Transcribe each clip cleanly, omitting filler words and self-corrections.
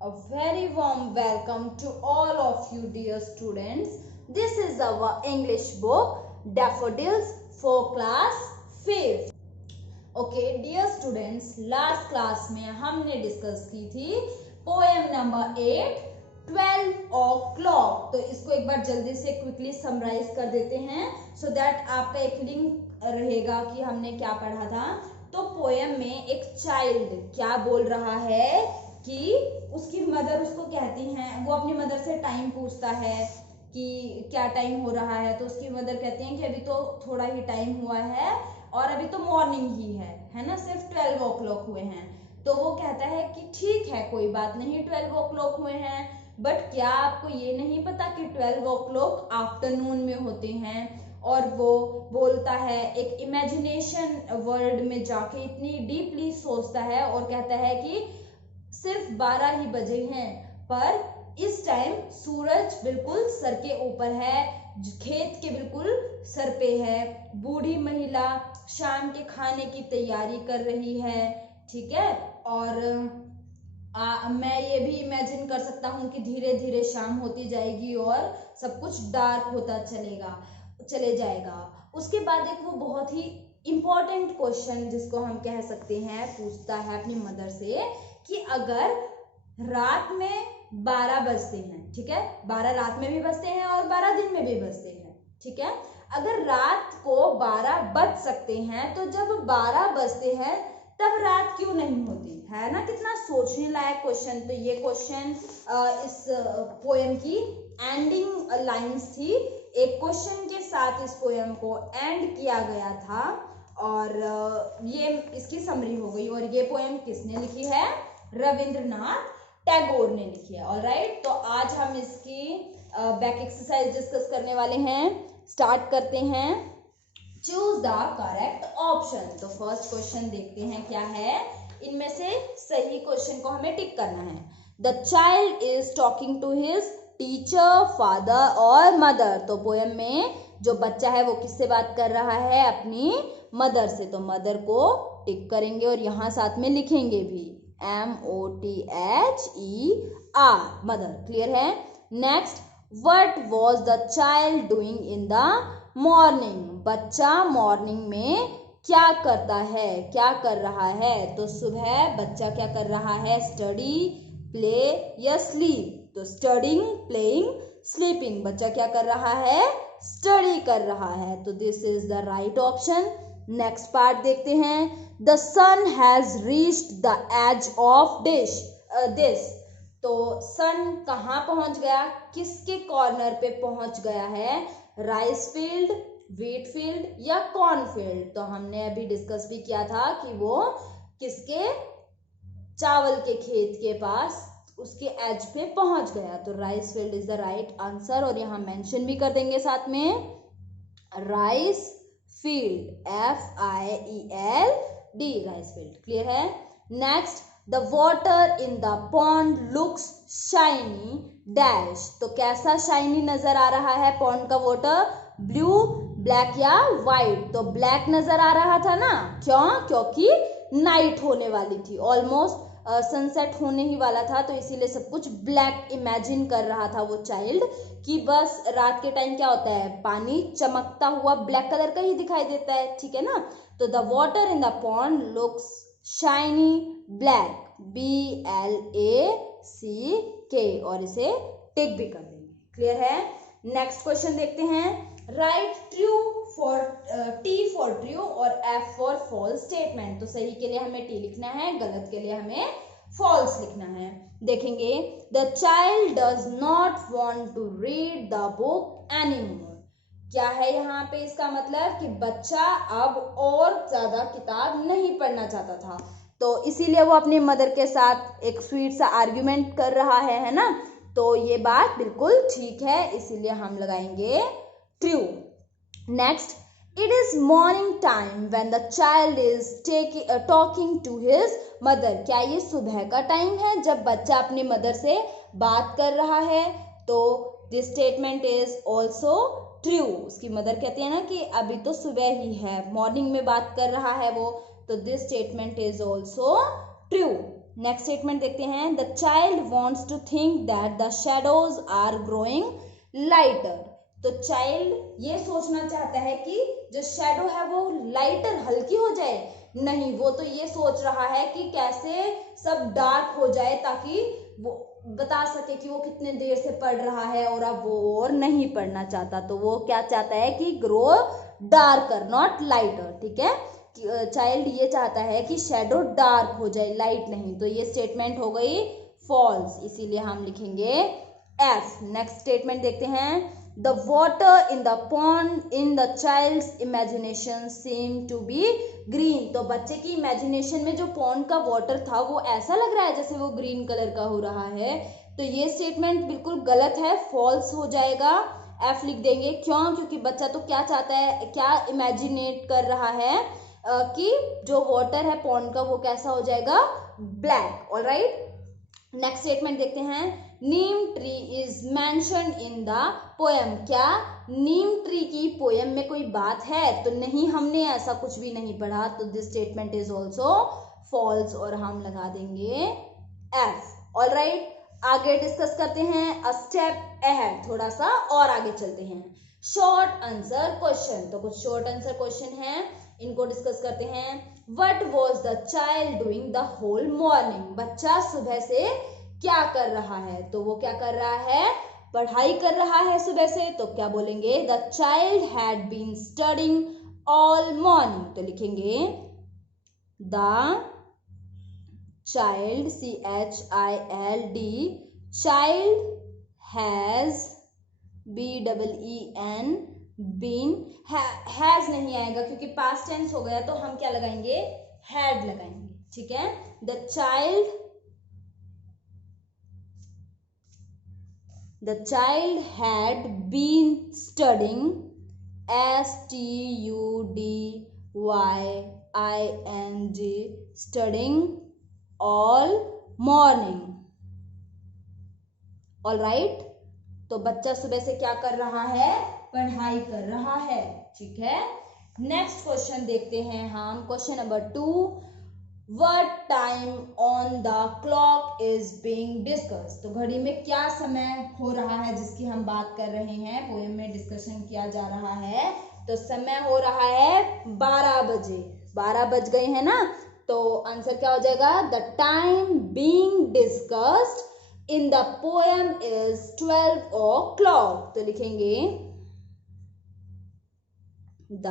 A very warm welcome to all of you dear students. This is our English book Daffodils for class 5th. Okay dear students, last class में हमने discuss की थी poem number 8 12 o'clock. तो इसको एक बार जल्दी से quickly summarise कर देते हैं सो दैट आपका एक लिंक रहेगा कि हमने क्या पढ़ा था. तो पोएम में एक चाइल्ड क्या बोल रहा है कि उसकी मदर उसको कहती हैं, वो अपनी मदर से टाइम पूछता है कि क्या टाइम हो रहा है. तो उसकी मदर कहती हैं कि अभी तो थोड़ा ही टाइम हुआ है और अभी तो मॉर्निंग ही है ना, सिर्फ 12 o'clock हुए हैं. तो वो कहता है कि ठीक है कोई बात नहीं 12 o'clock हुए हैं, बट क्या आपको ये नहीं पता कि 12 o'clock आफ्टरनून में होते हैं. और वो बोलता है, एक इमेजिनेशन वर्ल्ड में जाके इतनी डीपली सोचता है और कहता है कि सिर्फ 12 ही बजे हैं, पर इस टाइम सूरज बिल्कुल सर के ऊपर है, खेत के बिल्कुल सर पे है, बूढ़ी महिला शाम के खाने की तैयारी कर रही है. ठीक है, और मैं ये भी इमेजिन कर सकता हूँ कि धीरे धीरे शाम होती जाएगी और सब कुछ डार्क होता चले जाएगा. उसके बाद एक वो बहुत ही इम्पोर्टेंट क्वेश्चन जिसको हम कह सकते हैं पूछता है अपनी मदर से कि अगर रात में 12 बजते हैं, ठीक है, 12 रात में भी बजते हैं और 12 दिन में भी बजते हैं, ठीक है, अगर रात को 12 बज सकते हैं तो जब 12 बजते हैं तब रात क्यों नहीं होती है ना. कितना सोचने लायक क्वेश्चन. तो ये क्वेश्चन इस पोएम की एंडिंग लाइंस थी. एक क्वेश्चन के साथ इस पोएम को एंड किया गया था और ये इसकी समरी हो गई. और ये पोएम किसने लिखी है? रविंद्रनाथ टैगोर ने लिखी है. ऑलराइट, तो आज हम इसकी बैक एक्सरसाइज डिस्कस करने वाले हैं. स्टार्ट करते हैं. Choose the correct option. तो फर्स्ट क्वेश्चन देखते हैं क्या है. इनमें से सही क्वेश्चन को हमें टिक करना है. The child is talking to his teacher, father और मदर. तो पोएम में जो बच्चा है वो किससे बात कर रहा है? अपनी मदर से. तो मदर को टिक करेंगे और यहाँ साथ में लिखेंगे भी MOTHER, मदर. क्लियर है. Next, what was the child doing in the morning. बच्चा मॉर्निंग में क्या करता है, क्या कर रहा है? तो सुबह बच्चा क्या कर रहा है? स्टडी, प्ले या स्लीप. तो स्टडिंग, प्लेइंग, स्लीपिंग. बच्चा क्या कर रहा है? स्टडी कर रहा है. तो this is the right option. Next part देखते हैं. The sun has reached the edge of this. तो सन कहाँ पहुंच गया? किसके कॉर्नर पे पहुंच गया है? राइस फील्ड, व्हीट फील्ड या कॉर्न फील्ड. तो हमने अभी डिस्कस भी किया था कि वो किसके? चावल के खेत के पास उसके एज पे पहुंच गया. तो rice field is the right answer. और यहां मेंशन भी कर देंगे साथ में rice field, FIELD, rice field. Clear है. Next, the water in the pond looks shiny dash. तो कैसा शाइनी नजर आ रहा है पॉन्ड का वाटर? ब्लू, ब्लैक या व्हाइट. तो ब्लैक नजर आ रहा था ना. क्यों? क्योंकि नाइट होने वाली थी, ऑलमोस्ट सनसेट होने ही वाला था. तो इसीलिए सब कुछ ब्लैक इमेजिन कर रहा था वो चाइल्ड कि बस रात के टाइम क्या होता है, पानी चमकता हुआ ब्लैक कलर का ही दिखाई देता है. ठीक है ना. तो the water in the pond looks shiny black, BLACK, और इसे टिक भी कर देंगे. क्लियर है. नेक्स्ट क्वेश्चन देखते हैं. Right true for T for true और F फॉर फॉल्स स्टेटमेंट. तो सही के लिए हमें T लिखना है, गलत के लिए हमें फॉल्स लिखना है. देखेंगे. The child does not want to read the book anymore. क्या है यहाँ पे इसका मतलब? कि बच्चा अब और ज्यादा किताब नहीं पढ़ना चाहता था. तो इसीलिए वो अपनी मदर के साथ एक स्वीट सा आर्ग्यूमेंट कर रहा है ना. तो ये बात बिल्कुल ठीक है, इसीलिए हम लगाएंगे true. Next, it is morning time when the child is talking to his mother. क्या ये सुबह का टाइम है जब बच्चा अपनी मदर से बात कर रहा है? तो this statement is also true. उसकी मदर कहती है ना कि अभी तो सुबह ही है, मॉर्निंग में बात कर रहा है वो. तो this statement is also true. Next statement देखते हैं, the child wants to think that the shadows are growing lighter. तो चाइल्ड ये सोचना चाहता है कि जो शेडो है वो लाइटर, हल्की हो जाए। नहीं, वो तो ये सोच रहा है कि कैसे सब डार्क हो जाए ताकि वो बता सके कि वो कितने देर से पढ़ रहा है और अब वो और नहीं पढ़ना चाहता। तो वो क्या चाहता है कि ग्रो डार्कर नॉट लाइटर। ठीक है, चाइल्ड ये चाहता है कि शेडो डार्क हो जाए, लाइट नहीं। तो ये स्टेटमेंट हो गई फॉल्स, इसीलिए हम लिखेंगे एफ। नेक्स्ट स्टेटमेंट देखते हैं, the water in the pond in the child's imagination seem to be green. तो बच्चे की इमेजिनेशन में जो पॉन्ड का वाटर था वो ऐसा लग रहा है जैसे वो ग्रीन कलर का हो रहा है। तो ये स्टेटमेंट बिल्कुल गलत है, फॉल्स हो जाएगा। एफ लिख देंगे, क्यों? क्योंकि बच्चा तो क्या चाहता है, क्या इमेजिनेट कर रहा है कि जो वाटर है पॉन्ड का वो कैसा हो जाएगा, ब्लैक। ऑलराइट, नेक्स्ट स्टेटमेंट देखते हैं, neem tree is mentioned in the poem. क्या नीम ट्री की पोएम में कोई बात है? तो नहीं, हमने ऐसा कुछ भी नहीं पढ़ा। तो this statement is also false और हम लगा देंगे एफ। ऑलराइट, आगे डिस्कस करते हैं अ स्टेप अहेड, थोड़ा सा और आगे चलते हैं। शॉर्ट आंसर क्वेश्चन, तो कुछ शॉर्ट आंसर क्वेश्चन हैं, इनको डिस्कस करते हैं। What was the child doing the whole morning? बच्चा सुबह से क्या कर रहा है? तो वो क्या कर रहा है, पढ़ाई कर रहा है सुबह से। तो क्या बोलेंगे, the child had been studying all morning। तो लिखेंगे the child, child, child has been, has नहीं आएगा क्योंकि पास्ट टेंस हो गया, तो हम क्या लगाएंगे, हैड लगाएंगे। ठीक है, the child had been studying, STUDYING, studying all morning. Alright, तो बच्चा सुबह से क्या कर रहा है, पढ़ाई कर रहा है। ठीक है, नेक्स्ट क्वेश्चन देखते हैं हम, question number 2, what time on the clock is being discussed. तो घड़ी में क्या समय हो रहा है जिसकी हम बात कर रहे हैं, पोएम में डिस्कशन किया जा रहा है। तो समय हो रहा है 12 बजे, 12 बज गए हैं ना। तो आंसर क्या हो जाएगा, the time being discussed in the poem is 12 o'clock। तो लिखेंगे the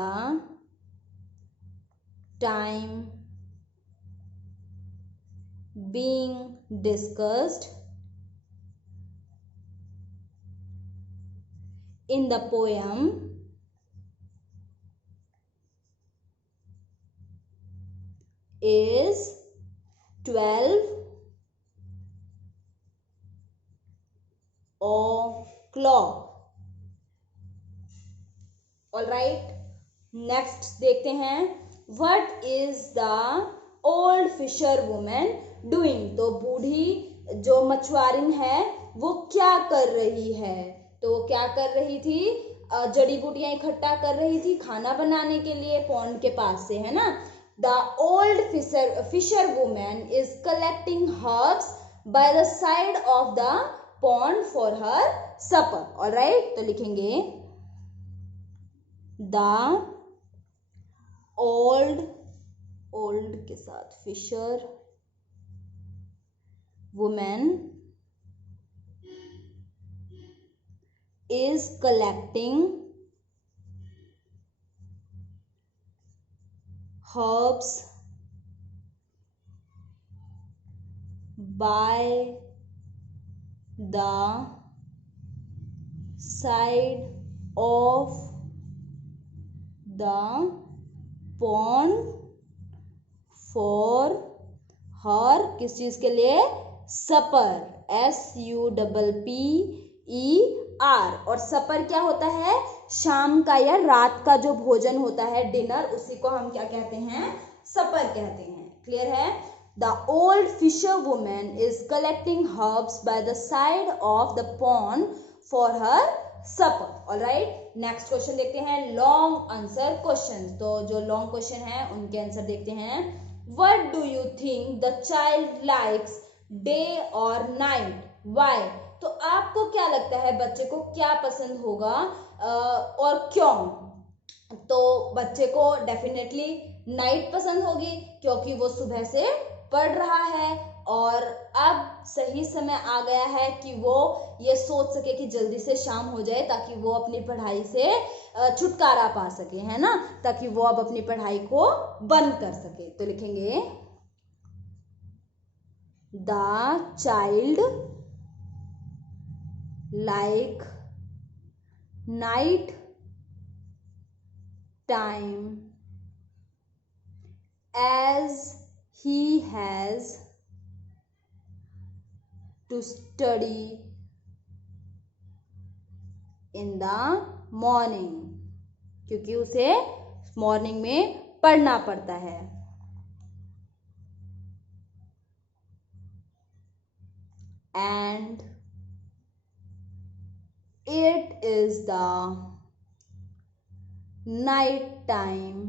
time being discussed in the poem is 12 o'clock. Alright, next देखते हैं, what is the old fisherwoman doing। तो बूढ़ी जो मछुआरिन है वो क्या कर रही है। तो वो क्या कर रही थी, जड़ी बूटियां इकट्ठा कर रही थी खाना बनाने के लिए पॉन्ड के पास से, है ना। The old fisherwoman is collecting herbs by the side of the pond for her supper. Alright, तो लिखेंगे the old के साथ fisher woman is collecting herbs by the side of the pond for her, किस चीज के लिए, सपर, SUPPER। और सपर क्या होता है, शाम का या रात का जो भोजन होता है, डिनर, उसी को हम क्या कहते हैं, सपर कहते हैं। क्लियर है। The old fisherwoman is collecting herbs by the side of the pond for her supper. Alright, next question देखते हैं, long answer questions। तो जो long question है उनके आंसर देखते हैं। What do you think the child likes, day or night? Why? तो आपको क्या लगता है बच्चे को क्या पसंद होगा और क्यों? तो बच्चे को डेफिनेटली नाइट पसंद होगी क्योंकि वो सुबह से पढ़ रहा है और अब सही समय आ गया है कि वो ये सोच सके कि जल्दी से शाम हो जाए ताकि वो अपनी पढ़ाई से छुटकारा पा सके, है ना, ताकि वो अब अपनी पढ़ाई को बंद कर सके। तो लिखेंगे the child like night time as he has to study in the morning, क्योंकि उसे मॉर्निंग में पढ़ना पड़ता है। And it is the night time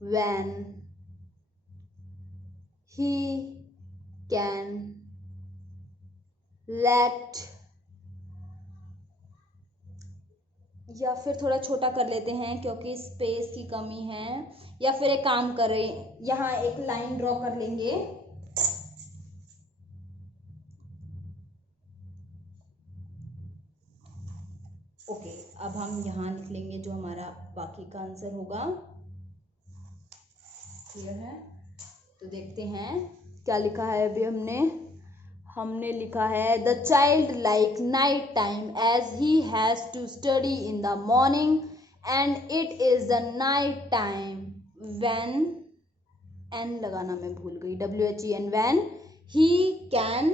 when he can let, या फिर थोड़ा छोटा कर लेते हैं क्योंकि स्पेस की कमी है, या फिर एक काम करें, यहाँ एक लाइन ड्रॉ कर लेंगे। ओके, अब हम यहाँ लिख लेंगे जो हमारा बाकी का आंसर होगा। क्लियर है? तो देखते हैं क्या लिखा है। अभी हमने लिखा है the child like night time as he has to study in the morning and it is the night time when, N लगाना मैं भूल गई, WHEN, when he can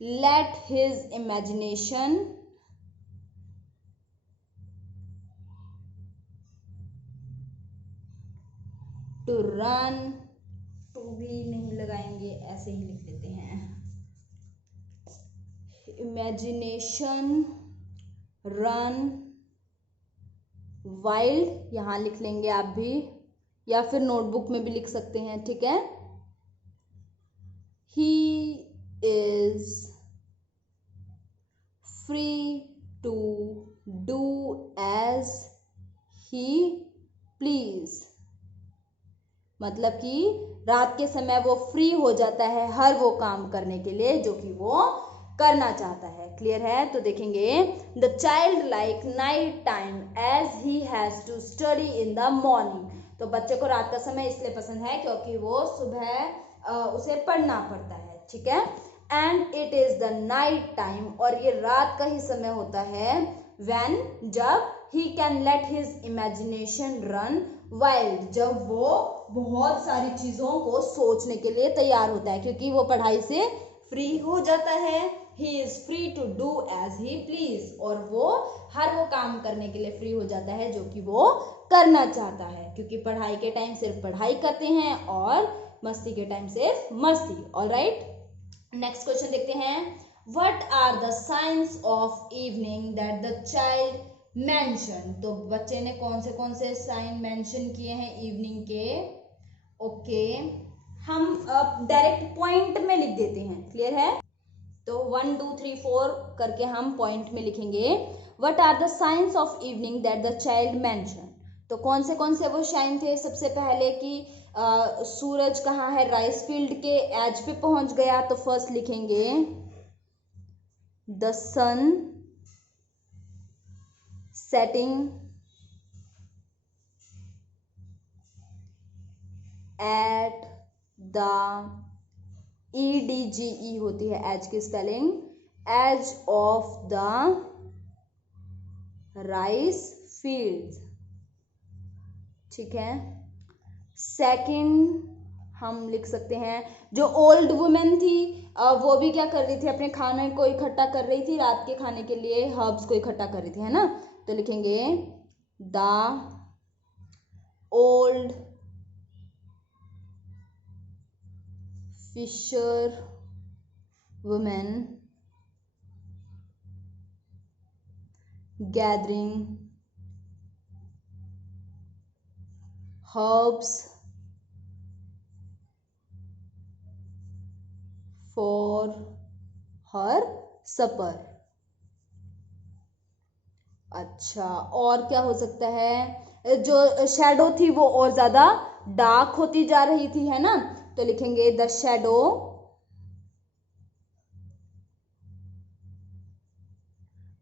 let his imagination to run, to भी नहीं लगाएंगे, ऐसे ही लिख लेते हैं, इमेजिनेशन रन वाइल्ड, यहां लिख लेंगे आप भी, या फिर नोटबुक में भी लिख सकते हैं, ठीक है। He is free to do as he please, मतलब कि रात के समय वो फ्री हो जाता है हर वो काम करने के लिए जो कि वो करना चाहता है। क्लियर है? तो देखेंगे the child like night time as he has to study in the morning, तो बच्चे को रात का समय इसलिए पसंद है क्योंकि वो सुबह उसे पढ़ना पड़ता है, ठीक है। And it is the night time, और ये रात का ही समय होता है, व्हेन, जब, ही can let his imagination run wild, जब वो बहुत सारी चीजों को सोचने के लिए तैयार होता है क्योंकि वो पढ़ाई से फ्री हो जाता है। He is free to do as he please, और वो हर वो काम करने के लिए फ्री हो जाता है जो कि वो करना चाहता है, क्योंकि पढ़ाई के टाइम सिर्फ पढ़ाई करते हैं और मस्ती के टाइम सिर्फ मस्ती। ऑलराइट, नेक्स्ट क्वेश्चन देखते हैं। What are the signs of evening that the child mention, तो बच्चे ने कौन से साइन मेंशन किए हैं इवनिंग के। ओके, हम अब डायरेक्ट पॉइंट में लिख देते हैं। क्लियर है? तो 1 2 3 4 करके हम पॉइंट में लिखेंगे। What are the signs of evening that the child mention, तो कौन से वो साइन थे। सबसे पहले कि सूरज कहाँ है, राइस फील्ड के एज पे पहुंच गया, तो फर्स्ट लिखेंगे the sun setting at the, EDGE होती है एज की spelling, edge of the rice field, ठीक है। सेकंड हम लिख सकते हैं जो ओल्ड वुमेन थी वो भी क्या कर रही थी, अपने खाने को इकट्ठा कर रही थी, रात के खाने के लिए हर्ब्स को इकट्ठा कर रही थी, है ना। तो लिखेंगे the old fisher women gathering herbs for her supper। अच्छा, और क्या हो सकता है? जो शैडो थी वो और ज्यादा डार्क होती जा रही थी, है ना, तो लिखेंगे the shadow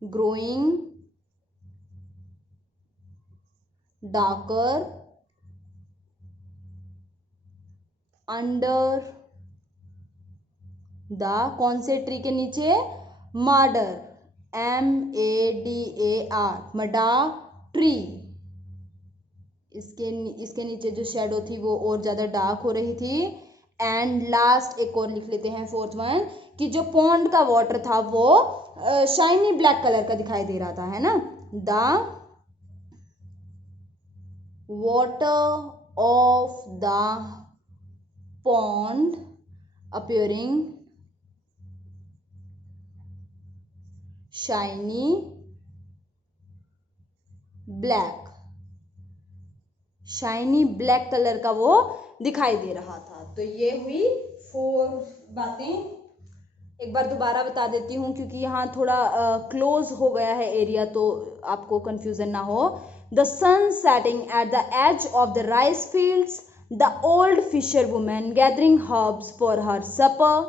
growing darker under the, कौन से ट्री के नीचे? माडर, MADAR, मडा ट्री। इसके नीचे जो शैडो थी वो और ज्यादा डार्क हो रही थी। एंड लास्ट एक और लिख लेते हैं, फोर्थ वन, कि जो पॉन्ड का वाटर था वो शाइनी ब्लैक कलर का दिखाई दे रहा था, है ना। The water of the pond appearing shiny black, shiny black colour का वो दिखाई दे रहा था। तो ये हुई 4 बातें। एक बार दोबारा बता देती हूँ क्योंकि यहाँ थोड़ा क्लोज हो गया है एरिया, तो आपको कंफ्यूजन ना हो। The sun setting at the edge of the rice fields, the old fisherwoman gathering herbs for her supper,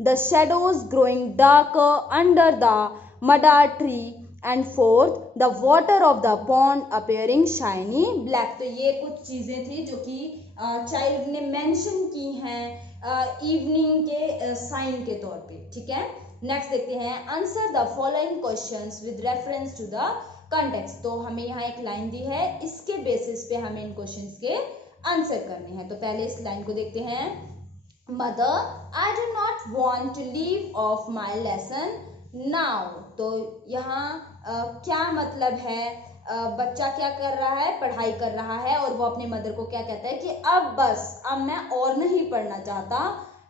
the shadows growing darker under the madar tree, and fourth, the water of the pond appearing shiny black। तो ये कुछ चीजें थी जो कि child ने mention की हैं इवनिंग के साइन के तौर पे, ठीक है। नेक्स्ट देखते हैं, answer the following questions with reference to the context. तो हमें यहाँ एक लाइन दी है, इसके बेसिस पे हमें इन क्वेश्चंस के आंसर करने हैं। तो पहले इस लाइन को देखते हैं, mother I do not want to leave off my lesson now. तो यहाँ क्या मतलब है? बच्चा क्या कर रहा है? पढ़ाई कर रहा है, और वो अपने मदर को क्या कहता है कि अब बस, अब मैं और नहीं पढ़ना चाहता,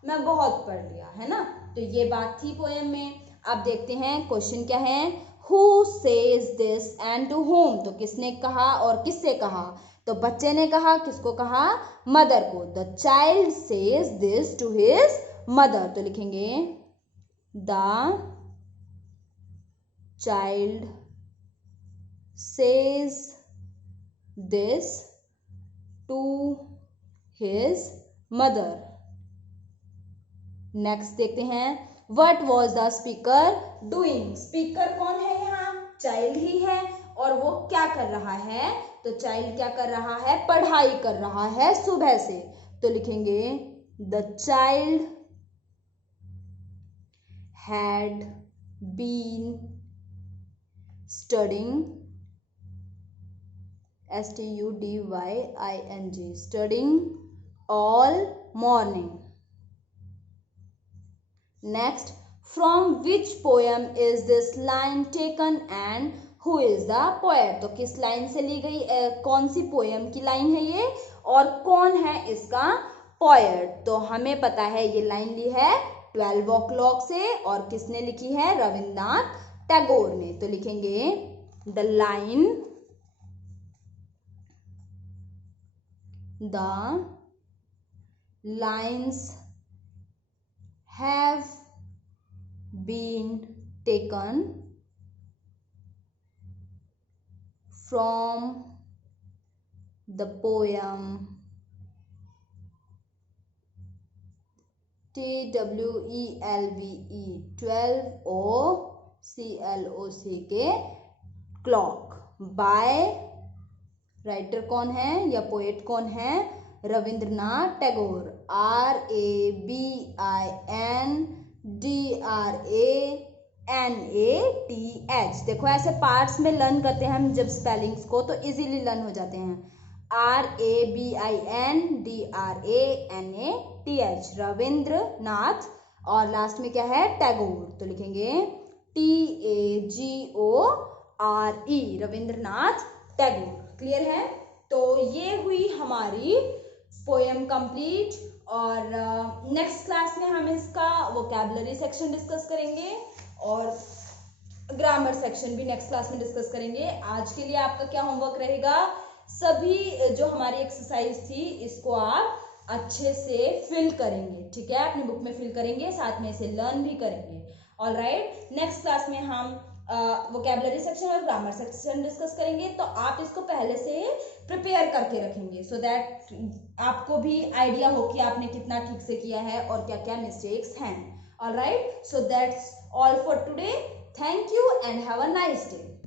मैं बहुत पढ़ लिया, है ना। तो ये बात थी पोएम में। अब देखते हैं क्वेश्चन क्या है। Who says this and to whom? तो किसने कहा और किससे कहा? तो बच्चे ने कहा, किसको कहा? मदर को। The child says this to his mother। तो लिखेंगे the child says this to his mother। Next देखते हैं, What was the speaker doing? Speaker कौन है यहाँ? चाइल्ड ही है, और वो क्या कर रहा है? तो चाइल्ड क्या कर रहा है? पढ़ाई कर रहा है सुबह से। तो लिखेंगे The child had been studying, STUDYING, studying all morning। Next, from which poem is this line taken and who is the poet? तो किस लाइन से ली गई, कौन सी पोएम की लाइन है ये, और कौन है इसका पोएट? तो हमें पता है ये लाइन ली है 12 o'clock से, और किसने लिखी है? रविंद्रनाथ टैगोर ने। तो लिखेंगे the line, the lines have been taken from the poem TWELVE 12 o'clock के क्लॉक बाय, राइटर कौन है या पोएट कौन है? रविंद्रनाथ टैगोर, RABINDRANATH। देखो ऐसे पार्ट्स में लर्न करते हैं हम जब स्पेलिंग्स को, तो इजीली लर्न हो जाते हैं। RABINDRANATH, रविंद्रनाथ, और लास्ट में क्या है? टैगोर। तो लिखेंगे TAGORE, रविंद्रनाथ टैगोर। क्लियर है? तो ये हुई हमारी पोएम कंप्लीट, और नेक्स्ट क्लास में हम इसका वोकैबुलरी सेक्शन डिस्कस करेंगे और ग्रामर सेक्शन भी नेक्स्ट क्लास में डिस्कस करेंगे। आज के लिए आपका क्या होमवर्क रहेगा? सभी जो हमारी एक्सरसाइज थी इसको आप अच्छे से फिल करेंगे, ठीक है, अपनी बुक में फिल करेंगे, साथ में इसे लर्न भी करेंगे। ऑलराइट, नेक्स्ट क्लास में हम वोकैबुलरी सेक्शन और ग्रामर सेक्शन डिस्कस करेंगे, तो आप इसको पहले से प्रिपेयर करके रखेंगे सो दैट आपको भी आइडिया हो कि आपने कितना ठीक से किया है और क्या क्या मिस्टेक्स हैं। Alright, so that's all for today. Thank you and have a nice day.